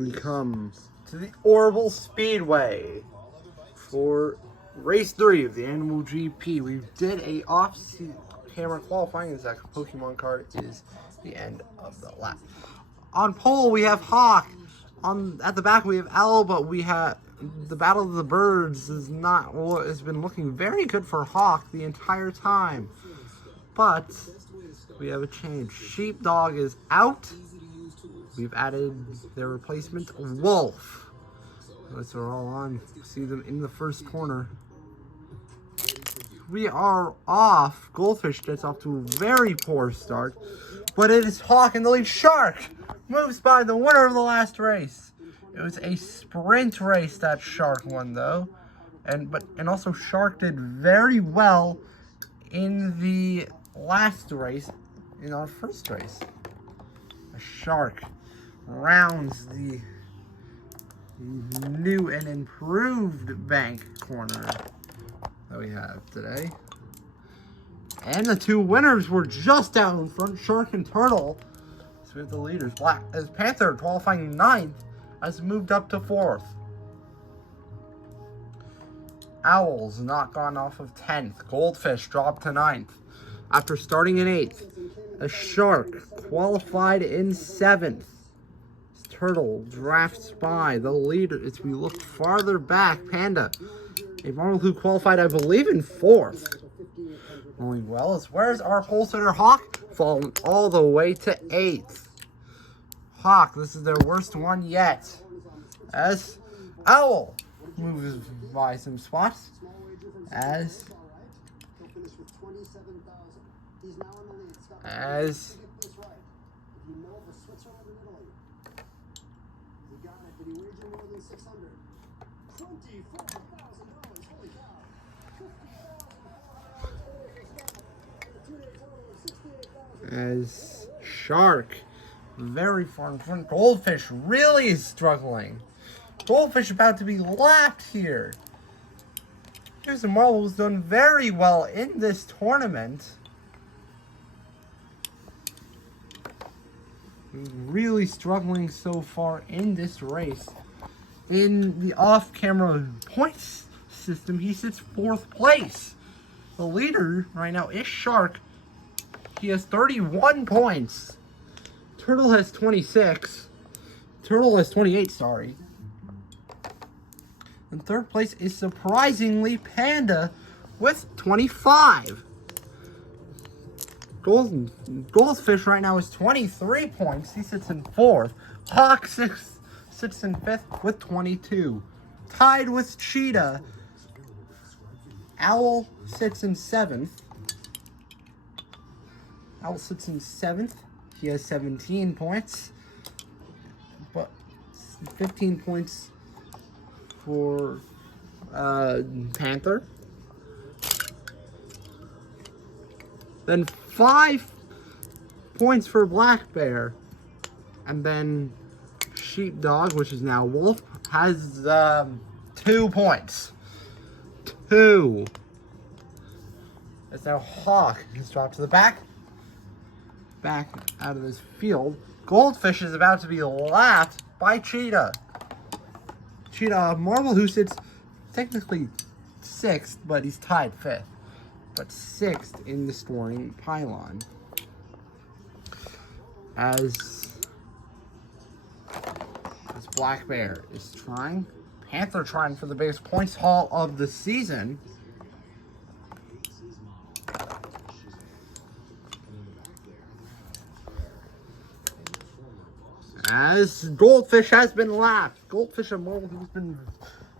we come to the Orbital Speedway for race 3 of the Animal GP. We did a off-camera qualifying as that Pokemon card is the end of the lap. On pole we have Hawk. At the back we have Owl, but we have the Battle of the Birds has been looking very good for Hawk the entire time. But we have a change. Sheepdog is out. We've added their replacement, Wolf. Let's are all on. See them in the first corner. We are off. Goldfish gets off to a very poor start, but it is Hawk in the lead. Shark moves by the winner of the last race. It was a sprint race that Shark won though, and also Shark did very well in the last race, in our first race. A Shark rounds the new and improved bank corner that we have today. And the two winners were just out in front, Shark and Turtle. So we have the leaders. Panther qualifying 9th has moved up to 4th. Owls not gone off of 10th. Goldfish dropped to 9th after starting in 8th. A Shark qualified in 7th. Turtle drafts by the leader. As we look farther back, Panda, a Marvel who qualified, I believe, in 4th. Going well. Where's our pole sitter Hawk? Falling all the way to 8th. Hawk, this is their worst one yet. As Owl moves by some spots. As Shark very far in front. Goldfish really is struggling. Goldfish about to be lapped here. Here's a Marvel who's done very well in this tournament. Really struggling so far in this race. In the off-camera points system, he sits 4th place. The leader right now is Shark. He has 31 points. Turtle has 26. Turtle has 28, sorry. And 3rd place is surprisingly Panda with 25. Goldfish right now is 23 points. He sits in 4th. Hawk sits in 5th with 22. Tied with Cheetah. Owl sits in 7th. Owl sits in 7th. He has 17 points. But 15 points for Panther. Then 5 points for Black Bear. And then Sheepdog, which is now Wolf, has 2 points. 2. As now Hawk has dropped to the back out of this field. Goldfish is about to be lapped by Cheetah. Cheetah, Marvel, who sits technically 6th, but he's tied 5th. But 6th in the scoring pylon. As Black Bear is trying. Panther trying for the biggest points haul of the season. As Goldfish has been lapped. Goldfish and Marvel who's been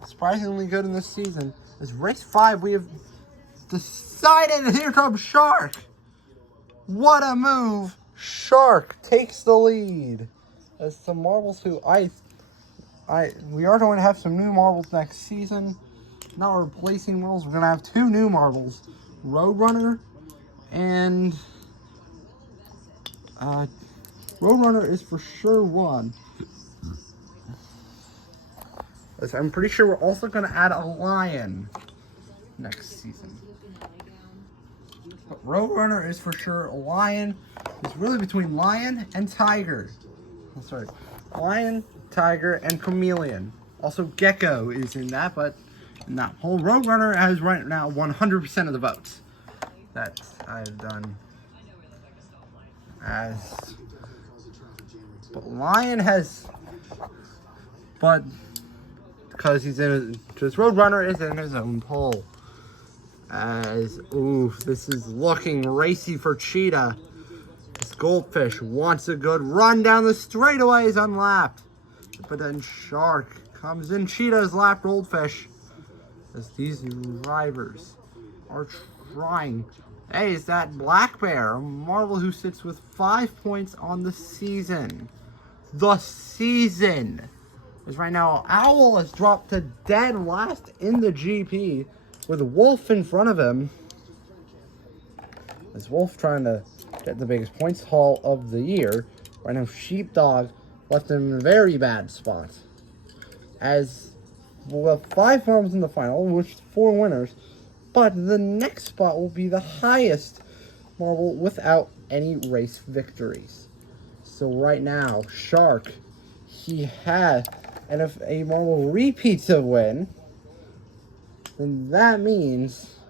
surprisingly good in this season. As race 5 we have decided, and here comes Shark. What a move. Shark takes the lead. As some Marvels who we are going to have some new Marvels next season. Not replacing Marvels. We're going to have 2 new Marvels. Roadrunner and Roadrunner is for sure one. As I'm pretty sure we're also going to add a Lion next season. But Roadrunner is for sure a Lion. It's really between Lion and Tiger. I'm sorry. Lion, Tiger, and Chameleon. Also, Gecko is in that, but not whole Roadrunner has right now 100% of the votes that I've done. But Lion has, but because he's in, just Roadrunner is in his own poll. This is looking racy for Cheetah. This Goldfish wants a good run down the straightaways unlapped. But then Shark comes in. Cheetah's lapped Goldfish. As these drivers are trying. Hey, is that Black Bear, a marble who sits with 5 points on the season. The season. As right now, Owl has dropped to dead last in the GP with Wolf in front of him. As Wolf trying to get the biggest points haul of the year. Right now, Sheepdog left him in a very bad spot. As we'll have 5 marbles in the final, with 4 winners. But the next spot will be the highest marble without any race victories. So right now, Shark, he had, and if a marble repeats a win, then that means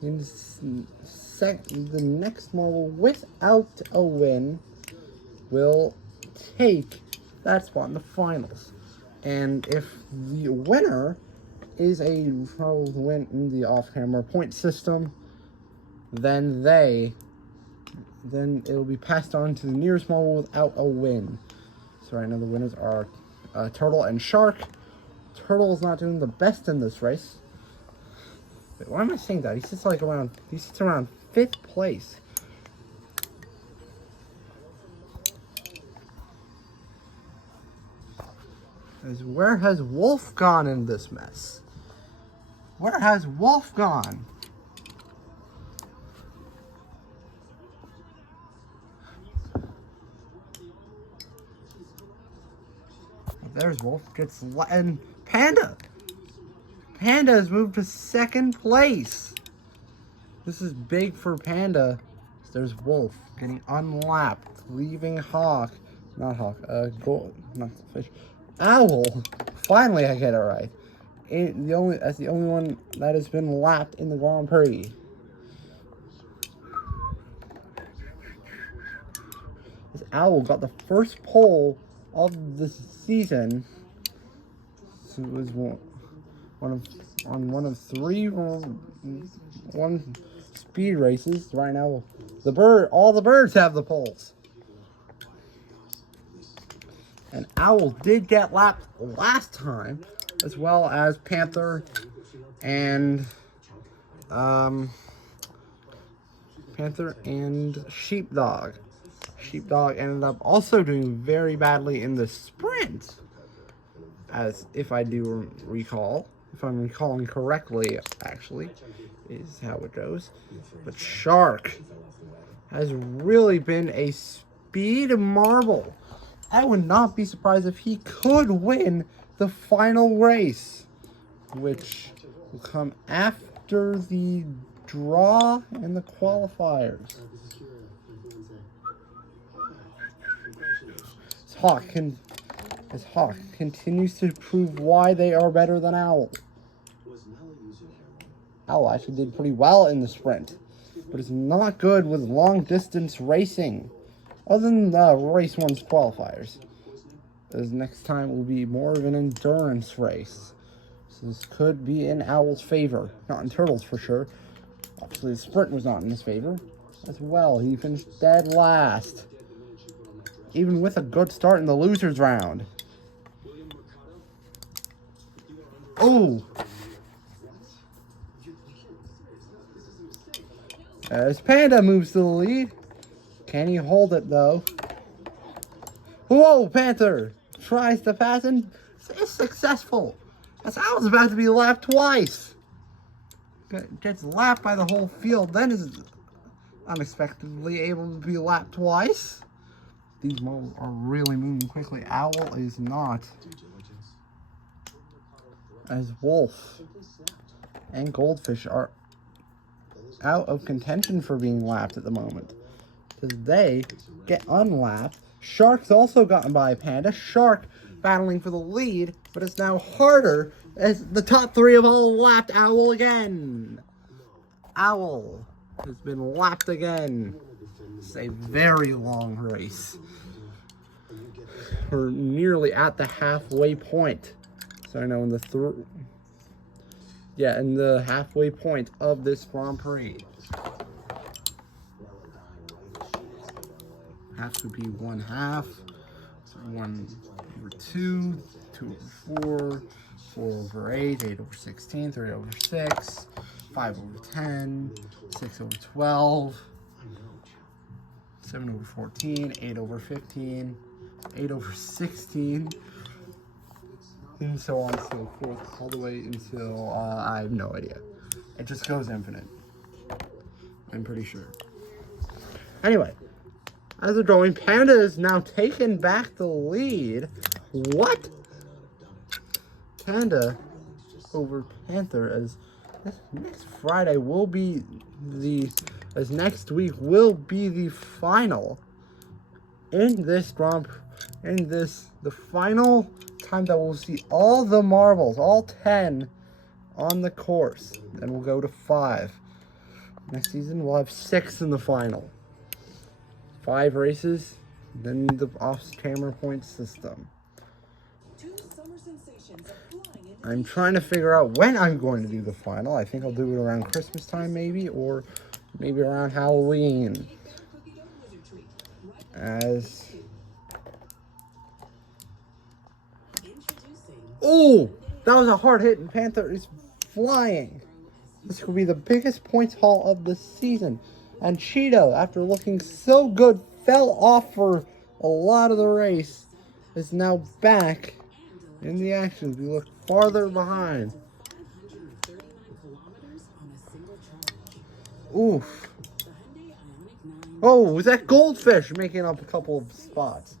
the next marble without a win will take that spot in the finals. And if the winner is a win in the off-camera point system, then it'll be passed on to the nearest marble without a win. So right now the winners are Turtle and Shark. Turtle is not doing the best in this race. Wait, why am I saying that? He sits around 5th place. Where has Wolf gone in this mess? Where has Wolf gone? There's Wolf. And Panda. Panda has moved to 2nd place. This is big for Panda. There's Wolf getting unlapped, leaving Hawk. Not Hawk. Not Fish. Owl. Finally, I get it right. That's the only one that has been lapped in the Grand Prix. This Owl got the first pole of the season. So it was one of 3 speed races. Right now, all the birds have the poles. And Owl did get lapped last time, as well as Panther and Sheepdog. Sheepdog ended up also doing very badly in the sprint, as if I do recall, if I'm recalling correctly, actually, is how it goes. But Shark has really been a speed marble. I would not be surprised if he could win the final race, which will come after the draw and the qualifiers. Hawk continues to prove why they are better than Owl. Owl actually did pretty well in the sprint, but it's not good with long distance racing. Other than the race 1's qualifiers. This next time will be more of an endurance race. So this could be in Owl's favor. Not in Turtle's for sure. Obviously the sprint was not in his favor as well. He finished dead last. Even with a good start in the losers round. Oh! As Panda moves to the lead. Can he hold it, though? Whoa, Panther! Tries to pass and is successful. As Owl's about to be lapped twice. Gets lapped by the whole field, then is unexpectedly able to be lapped twice. These marbles are really moving quickly. Owl is not. As Wolf and Goldfish are out of contention for being lapped at the moment. As they get unlapped, Shark's also gotten by Panda. Shark battling for the lead, but it's now harder as the top three have all lapped Owl again. Owl has been lapped again. It's a very long race. We're nearly at the halfway point. So I know in the in the halfway point of this Grand Prix. Half to be 1/2. So 1/2, 2/4, 4/8, 8/16, 3/6, 5/10, 6/12, 7/14, 8/15, 8/16, and so on and so forth, all the way until I have no idea. It just goes infinite. I'm pretty sure. Anyway, as we're going, Panda is now taken back the lead. What? Panda over Panther as next Friday will be next week will be the final in this the final time that we'll see all the marbles, all 10 on the course. Then we'll go to 5. Next season we'll have 6 in the final. 5 races, then the off-camera point system. I'm trying to figure out when I'm going to do the final. I think I'll do it around Christmas time maybe, or maybe around Halloween. Oh, that was a hard hit, and Panther is flying. This could be the biggest points haul of the season. And Cheetah, after looking so good, fell off for a lot of the race, is now back in the action. We look farther behind. Oof. Oh, was that Goldfish making up a couple of spots?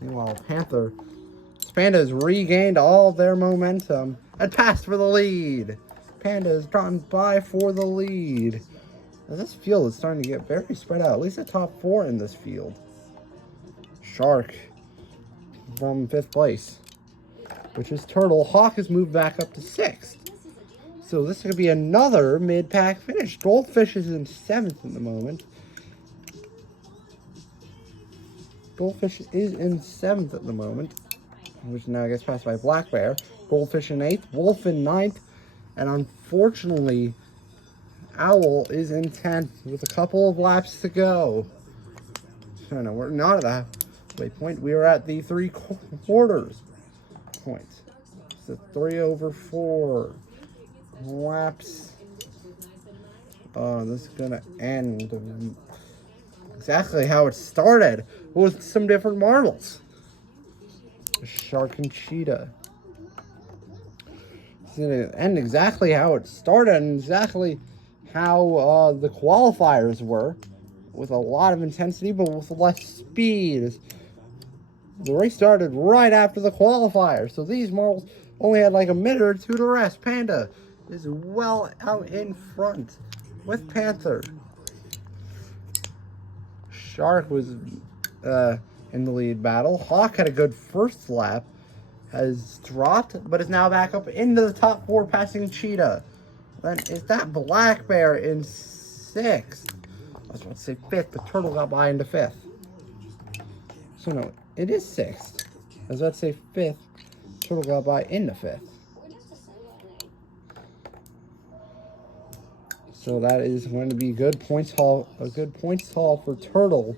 Meanwhile, Panda has regained all their momentum and passed for the lead. Panda has gotten by for the lead. Now this field is starting to get very spread out. At least the top 4 in this field. Shark from 5th place, which is Turtle. Hawk has moved back up to 6th. So this could be another mid-pack finish. Goldfish is in 7th at the moment. Goldfish is in 7th at the moment, which now gets passed by Black Bear. Goldfish in 8th, Wolf in 9th, and unfortunately, Owl is in 10th with a couple of laps to go. So no, we're not at the halfway point. We are at the 3/4 point. So 3/4 laps. This is gonna end exactly how it started, with some different marbles. Shark and Cheetah. It's gonna end exactly how it started and exactly how the qualifiers were, with a lot of intensity but with less speed. The race started right after the qualifiers, so these marbles only had like a minute or 2 to rest. Panda is well out in front with Panther. Shark was in the lead battle. Hawk had a good first lap, has dropped, but is now back up into the top 4, passing Cheetah. Then is that Black Bear in 6th? I was about to say 5th, but Turtle got by into 5th. So no, it is 6th. I was about to say 5th. Turtle got by into 5th. So that is going to be a good points haul for Turtle.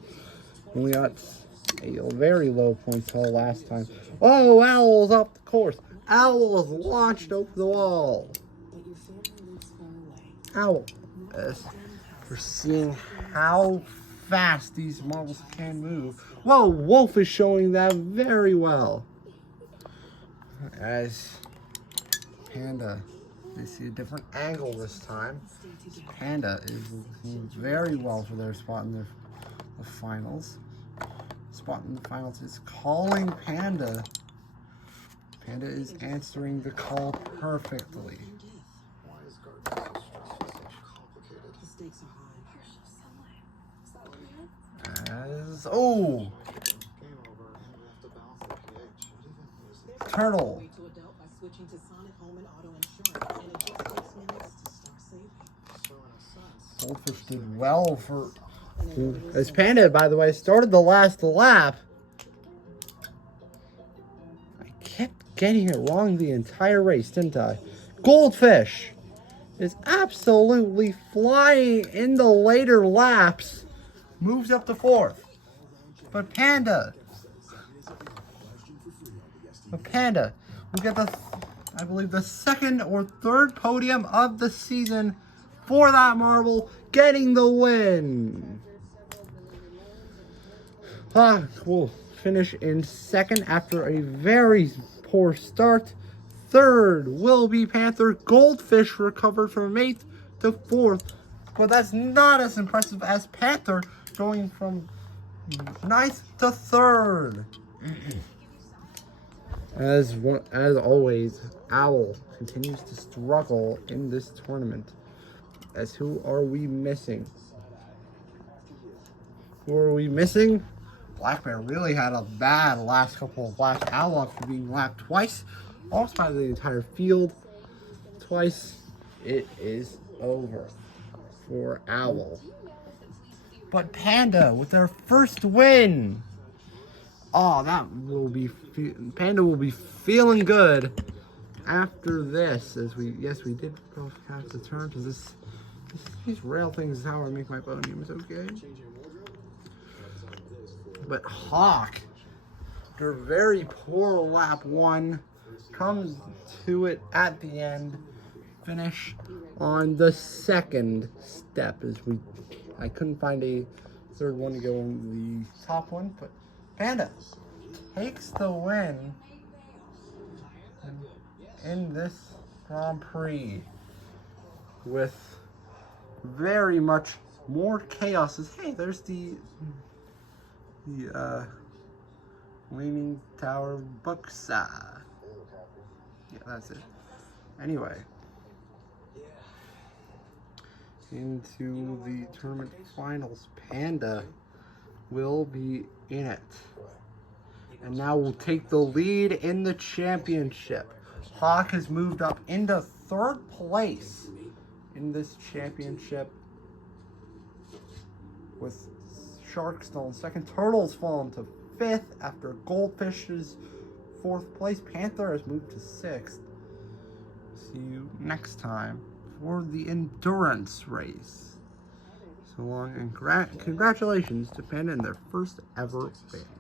We got a very low points haul last time. Oh, Owl's off the course. Owl is launched over the wall. Owl. We're seeing how fast these marbles can move. Whoa, Wolf is showing that very well. As Panda, they see a different angle this time. Panda is looking very well for their spot in the finals. Spot in the finals is calling Panda. Panda is answering the call perfectly. Turtle. Goldfish did well for... As Panda, by the way, started the last lap. I kept getting it wrong the entire race, didn't I? Goldfish is absolutely flying in the later laps. Moves up to 4th. But Panda will get the, I believe, the 2nd or 3rd podium of the season for that marble, getting the win. We'll finish in 2nd after a very poor start. 3rd will be Panther. Goldfish recovered from 8th to 4th, but that's not as impressive as Panther going from 9th to 3rd. As always, Owl continues to struggle in this tournament. As who are we missing? Who are we missing? Black Bear really had a bad last couple of laps. Owl after being lapped twice, almost by the entire field twice. It is over for Owl. But Panda with their first win. Oh, Panda will be feeling good after this. As we did both have to turn to this. These rail things is how I make my podiums, okay? But Hawk, after a very poor lap 1, comes to it at the end. Finish on the 2nd step I couldn't find a 3rd one to go in the top one, but Panda takes the win in this Grand Prix with very much more chaos. Hey, there's the Leaning Tower of Buxa. Yeah, that's it. Anyway, into the tournament finals. Panda will be in it, and now will take the lead in the championship. Hawk has moved up into 3rd place in this championship, with Shark still in 2nd. Turtles fallen to 5th after Goldfish's 4th place. Panther has moved to 6th. See you next time for the endurance race. So long, and congratulations to Panda in their first ever win.